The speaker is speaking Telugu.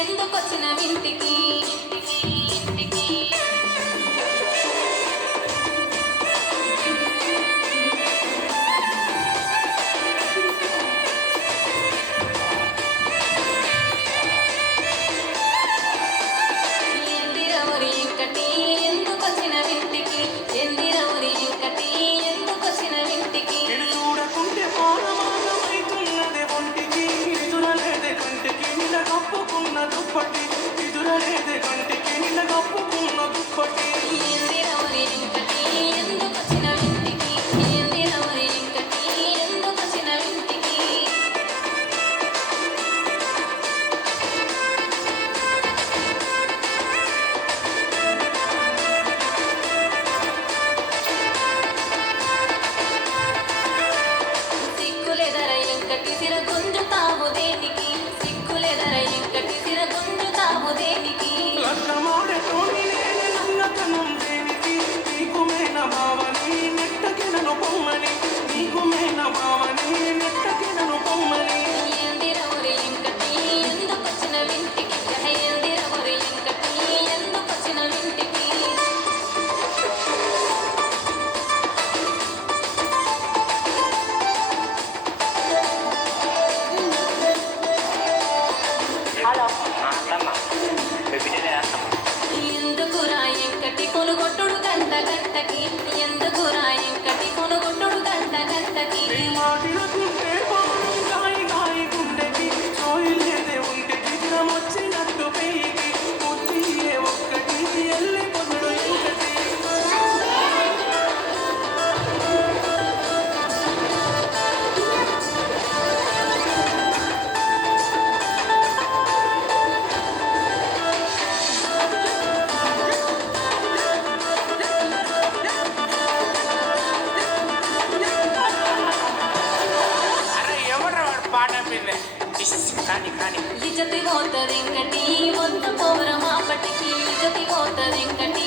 ఎందుకు వచ్చిన వింటికి quickly. జతి పోత వెంకటి వంత పౌరమాపటికి జతి పోత వెంకటి